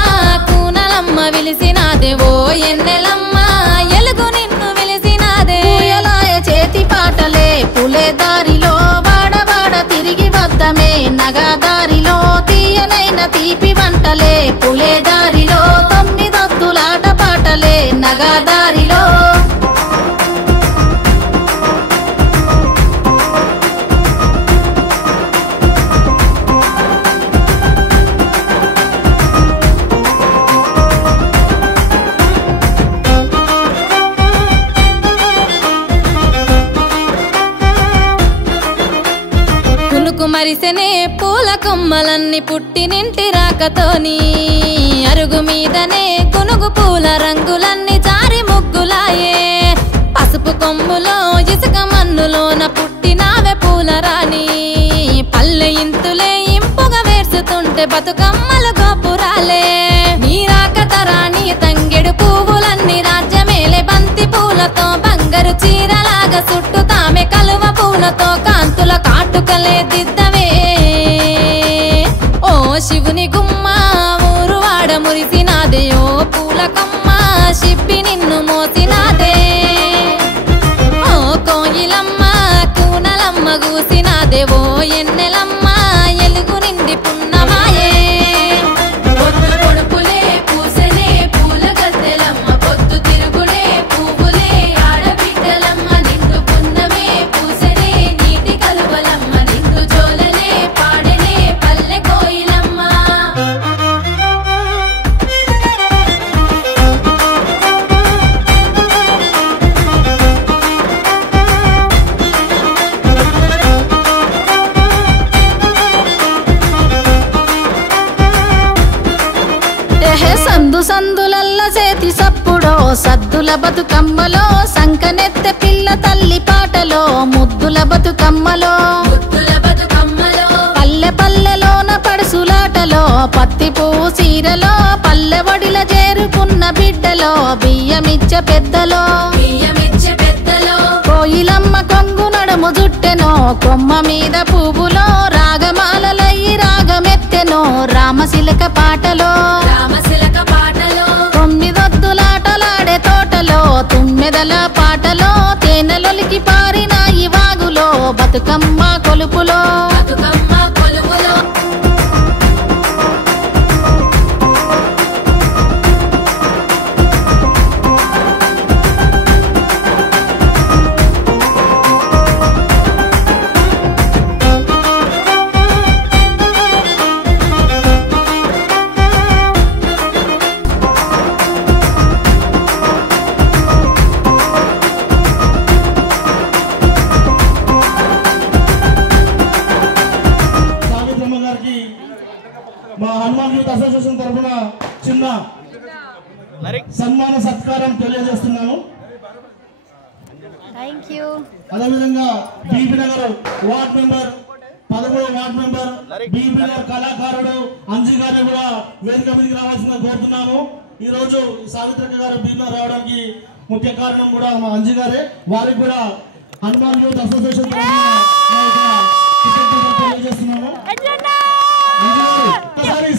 కూనలమ్మ విలిసినాదే ఓ ఎన్నెలమ్మ ఎలుగు నిన్ను విలిసినాదే పూయలాయ చేతి పాటలే పులే దారిలో వాడవాడ తిరిగి వద్దమే నగదారిలో తీయనైన తీపి వంటలే పులే దారిలో తొమ్మిదొత్తులాట పాటలే నగదారిలో మరిసెనే పూల కొమ్మలన్నీ పుట్టినింటి రాకతోని అరుగు మీదనే కొనుగు పూల రంగులన్నీ జారి ముగ్గులాయే పసుపు కొమ్ములో ఇసుక మన్నులోన పుట్టినావే పూల రాణి పల్లె ఇంతులే ఇంపుగా వేర్చుతుంటే బతుకమ్మలు గోపురాలే నీ రాకతరాణి తంగెడు పువ్వులన్నీ రాజ్యమేలే బంతి పూలతో బంగారు చీరలాగా చుట్టూ తామె కలువ పూలతో కాంతుల కాటుకలే దిద్దవే ఓ శివుని గుమ్మ ఊరు వాడ మురిసినాదే ఓ పూల కొమ్మ శిప్పి నిన్ను మోసినాదే ఓ కోయిలమ్మ కూనలమ్మ గూసినాదే ఓ ఎన్నెలమ్మ ఎలుగు నిండి పున్నమాయే పొద్దు పొడుపులే పూసెనే పూల గద్దెలమ్మ పొద్దు తిరుగుడే పువ్వులే ఆడబిడ్డలమ్మ నిండు పున్నమే పూసెనే నీటి కలువలమ్మ నిండు జోలలే పాడెనే పల్లె కోయిలమ్మ సందు సందులల్ల చేతి సప్పుడో సద్దుల బతుకమ్మలో సంకనెత్తె పిల్ల తల్లి పాటలో ముద్దుల బతుకమ్మలో పల్లె పల్లెలోన పడుసులాటలో పత్తి పువ్వు చీరలో పల్లె వడిల చేరుకున్న బిడ్డలో బియ్యమిచ్చే పెద్దలో కోయిలమ్మ కొంగు నడుము జుట్టెనో కొమ్మ మీద పువ్వులో రాగమాలలయ్యి రాగమెత్తెనో రామశిలక పాటలో తొమ్మిదొద్దులాటలాడే తోటలో తుమ్మెదల పాటలో తేనెలొలికి పారిన బతుకమ్మ కొలుపులో మా హనుమాన్ యూత్ అసోసియేషన్ తరఫున చిన్న సన్మాన సత్కారం తెలియజేస్తున్నాను. అదేవిధంగా బీబీ నగర్ వార్డ్ మెంబర్ 13వ వార్డ్ మెంబర్ బీబీ నగర్ కళాకారుడు అంజీ గారిని కూడా వేదిక మీదకి రావాల్సిందిగా కోరుతున్నాము. ఈ రోజు సావిత్రక్క గారు బీబీ నగర్ రావడానికి ముఖ్య కారణం కూడా మా అంజీ గారే. వారికి కూడా హనుమాన్ యూత్ అసోసియేషన్ తెలియజేస్తున్నాము.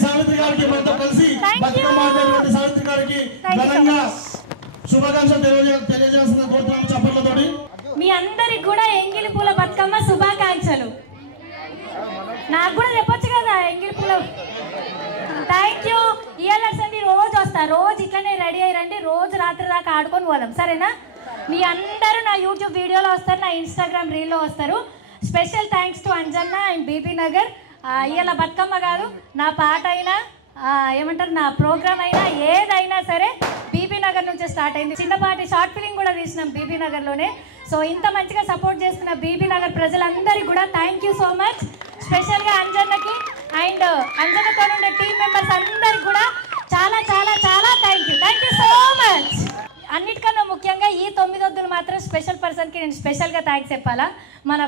సావిత్రి గారికి మనతో కలిసి బతుకమ్మ సావిత్రి గారికి ఘనంగా శుభాకాంక్షలు తెలియజేస్తున్న కోరుతున్నాము చప్పట్లతోటి. మీ అందరికి కూడా ఎంగిలి పూల బతుకమ్మ శుభాకాంక్షలు. నాకు కూడా చెప్పొచ్చు కదా ఎంగిలి పూల. Thank you. ఇయర్సండి రోజు వస్తా, రోజు ఇట్లనే రెడీ అయ్యి రండి, రోజు రాత్రి దాకా ఆడుకొని పోదాం సరేనా. మీ అందరూ నా యూట్యూబ్ వీడియోలో వస్తారు, నా ఇన్స్టాగ్రామ్ రీల్లో వస్తారు. Special thanks to Anjanna and Bibinagar. ఇవాళ బతుకమ్మ కాదు, నా పాట అయినా ఏమంటారు నా ప్రోగ్రామ్ అయినా ఏదైనా సరే బీబీ నగర్ నుంచి స్టార్ట్ అయింది. చిన్నపాటి షార్ట్ ఫిలిం కూడా తీసినాం బీబీ నగర్లోనే. సో ఇంత మంచిగా సపోర్ట్ చేస్తున్న బీబీ నగర్ ప్రజలందరికీ కూడా థ్యాంక్ యూ సో మచ్. స్పెషల్గా అంజన్నకి అండ్ అంజన్నతో ఉండే టీమ్ మెంబర్స్ అందరికి కూడా చాలా చాలా చాలా థ్యాంక్ యూ సో మచ్. అన్నిటికన్నా ముఖ్యంగా ఈ 9 వద్దులు మాత్రం స్పెషల్ పర్సన్కి నేను స్పెషల్గా థ్యాంక్స్ చెప్పాలా, మన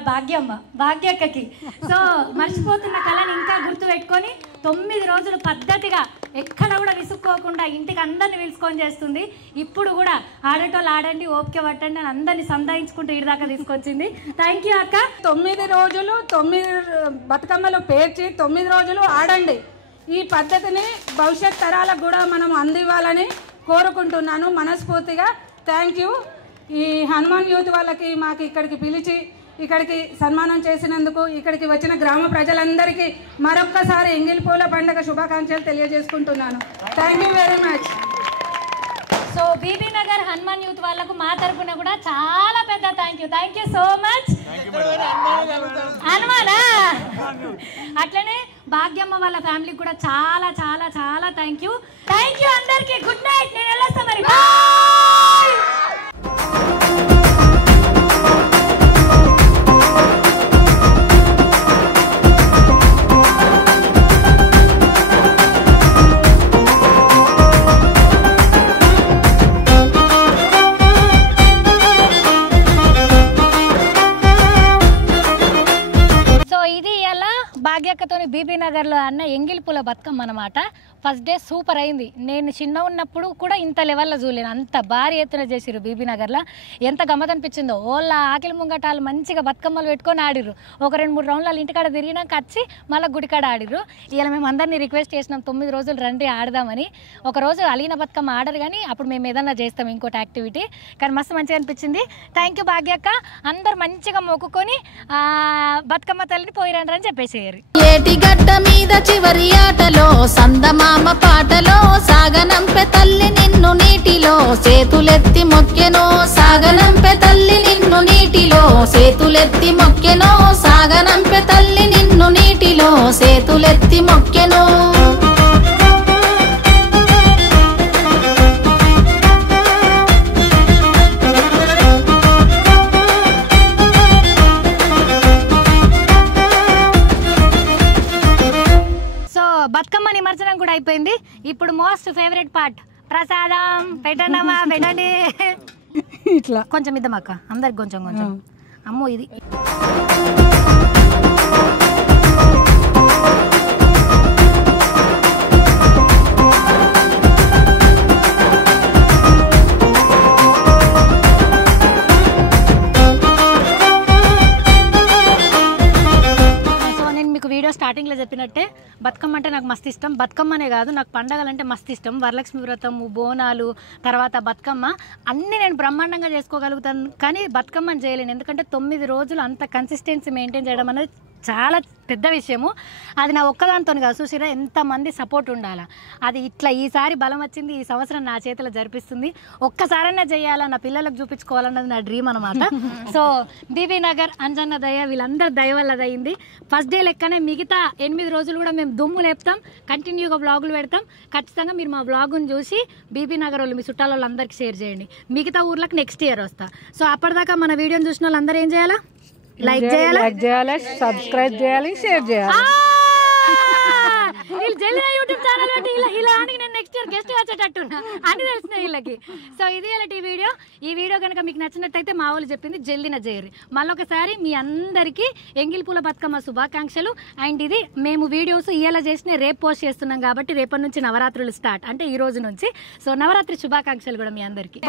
భాగ్యక్కకి. సో మర్చిపోతున్న కళని ఇంకా గుర్తు పెట్టుకొని 9 రోజులు పద్ధతిగా ఎక్కడ కూడా విసుక్కోకుండా ఇంటికి అందరిని పిలుచుకొని చేస్తుంది. ఇప్పుడు కూడా ఆడేటోళ్ళు ఆడండి, ఓపిక పట్టండి అని అందరినీ సంధాయించుకుంటూ ఇటు దాకా తీసుకొచ్చింది. థ్యాంక్ యూ అక్క. 9 రోజులు 9 బతుకమ్మలు పేర్చి 9 రోజులు ఆడండి. ఈ పద్ధతిని భవిష్యత్ తరాలకు కూడా మనం అందివ్వాలని కోరుకుంటున్నాను మనస్ఫూర్తిగా. Thank you. ఈ హనుమాన్ యూత్ వాళ్ళకి మాకు ఇక్కడికి పిలిచి ఇక్కడికి సన్మానం చేసినందుకు ఇక్కడికి వచ్చిన గ్రామ ప్రజలందరికీ మరొక్కసారి ఎంగిలి పూల పండుగ శుభాకాంక్షలు తెలియజేసుకుంటున్నాను. Thank you very much. So Bibinagar Hanuman youth వాళ్ళకు మా తరఫున కూడా చాలా పెద్ద థ్యాంక్ యూ సో మచ్. హనుమానా అట్లనే భాగ్యమ్మ వాళ్ళ ఫ్యామిలీకి కూడా చాలా చాలా చాలా థ్యాంక్ యూ అందరికి. Good night. నేను వెళ్ళొస్తా మరి. భాగ్యక్కతోని బీబీ నగర్లో అన్న ఎంగిలి పూల బతుకమ్మ అన్నమాట. ఫస్ట్ డే సూపర్ అయింది. నేను చిన్న ఉన్నప్పుడు కూడా ఇంత లెవెల్లో చూడలేను, అంత భారీ ఎత్తున చేసిర్రు బీబీ నగర్లో. ఎంత గమ్మత్ అనిపించిందో. వాళ్ళ ఆకిలి ముంగటాలు మంచిగా బతుకమ్మలు పెట్టుకొని ఆడిర్రు. ఒక 2-3 రౌండ్లు వాళ్ళ ఇంటికాడ తిరిగినాక వచ్చి మళ్ళీ గుడికాడ ఆడిర్రు. ఇలా మేము అందరినీ రిక్వెస్ట్ చేసినాం 9 రోజులు రండి ఆడదామని. ఒకరోజు అలిగిన బతుకమ్మ ఆడరు కానీ అప్పుడు మేము ఏదన్నా చేస్తాం ఇంకోటి యాక్టివిటీ. కానీ మస్తు మంచిగా అనిపించింది. థ్యాంక్ యూ భాగ్యక్క. అందరు మంచిగా మొక్కుకొని బతుకమ్మ తల్లిని పోయిరండి అని చెప్పేసేయారు. ఏటి గడ్డ మీద చివరి ఆటలో సందమామ పాటలో సాగనంపె తల్లి నిన్ను నీటిలో సేతులెత్తి మొక్కెనో సాగనంపె తల్లి నిన్ను నీటిలో సేతులెత్తి మొక్కెనో సాగనంపె తల్లి నిన్ను నీటిలో సేతులెత్తి మొక్కెనో. బతుకమ్మ నిమజ్జనం కూడా అయిపోయింది. ఇప్పుడు మోస్ట్ ఫేవరెట్ పార్ట్ ప్రసాదం. పెట్టండమ్మా పెట్టండి. ఇట్లా కొంచెం ఇద్దామక్క అందరికి కొంచెం కొంచెం. అమ్మో ఇది వీడియో స్టార్టింగ్లో చెప్పినట్టే బతుకమ్మ అంటే నాకు మస్తు ఇష్టం. బతుకమ్మనే కాదు, నాకు పండగలు అంటే మస్తు ఇష్టం. వరలక్ష్మి వ్రతము, బోనాలు, తర్వాత బతుకమ్మ అన్నీ నేను బ్రహ్మాండంగా చేసుకోగలుగుతాను. కానీ బతుకమ్మని చేయలేను, ఎందుకంటే 9 రోజులు అంత కన్సిస్టెన్సీ మెయింటైన్ చేయడం అనేది చాలా పెద్ద విషయము. అది నా ఒక్కదాంతో కాదు, చూసిరా ఎంతమంది సపోర్ట్ ఉండాలా. అది ఇట్లా ఈసారి బలం వచ్చింది, ఈ సంవత్సరం నా చేతిలో జరిపిస్తుంది. ఒక్కసారైనా చేయాలా, నా పిల్లలకు చూపించుకోవాలన్నది నా డ్రీమ్ అనమాట. సో బీబీ నగర్, అంజన్న దయ, వీళ్ళందరి దయ వల్ల అయింది. ఫస్ట్ డే లెక్కనే మిగతా 8 రోజులు కూడా మేము దుమ్ము లేపుతాం, కంటిన్యూగా వ్లాగులు పెడతాం. ఖచ్చితంగా మీరు మా వ్లాగును చూసి బీబీ నగర్ వాళ్ళు, మీ చుట్టాల వాళ్ళందరికీ షేర్ చేయండి. మిగతా ఊర్లకు నెక్స్ట్ ఇయర్ వస్తా. సో అప్పటిదాకా మన వీడియోని చూసిన వాళ్ళందరూ ఏం చేయాలా? లైక్ చేయాలి, సబ్స్క్రైబ్ చేయాలి, షేర్ చేయాలి. వీళ్ళు జల్లి యూట్యూబ్ ఛానల్ పెట్టి ఇలా అని నేను నెక్స్ట్ ఇయర్ గెస్ట్ వచ్చేటట్టున్నా అని తెలిసిన వీళ్ళకి. సో ఇది ఇలా ఈ వీడియో కనుక మీకు నచ్చినట్టయితే మా వాళ్ళు చెప్పింది జల్దిన చేయరు. మళ్ళొకసారి మీ అందరికీ ఎంగిలి పూల బతుకమ్మ శుభాకాంక్షలు. అండ్ ఇది మేము వీడియోస్ ఇలా చేసిన రేపు పోస్ట్ చేస్తున్నాం కాబట్టి రేపటి నుంచి నవరాత్రులు స్టార్ట్, అంటే ఈ రోజు నుంచి. సో నవరాత్రి శుభాకాంక్షలు కూడా మీ అందరికీ.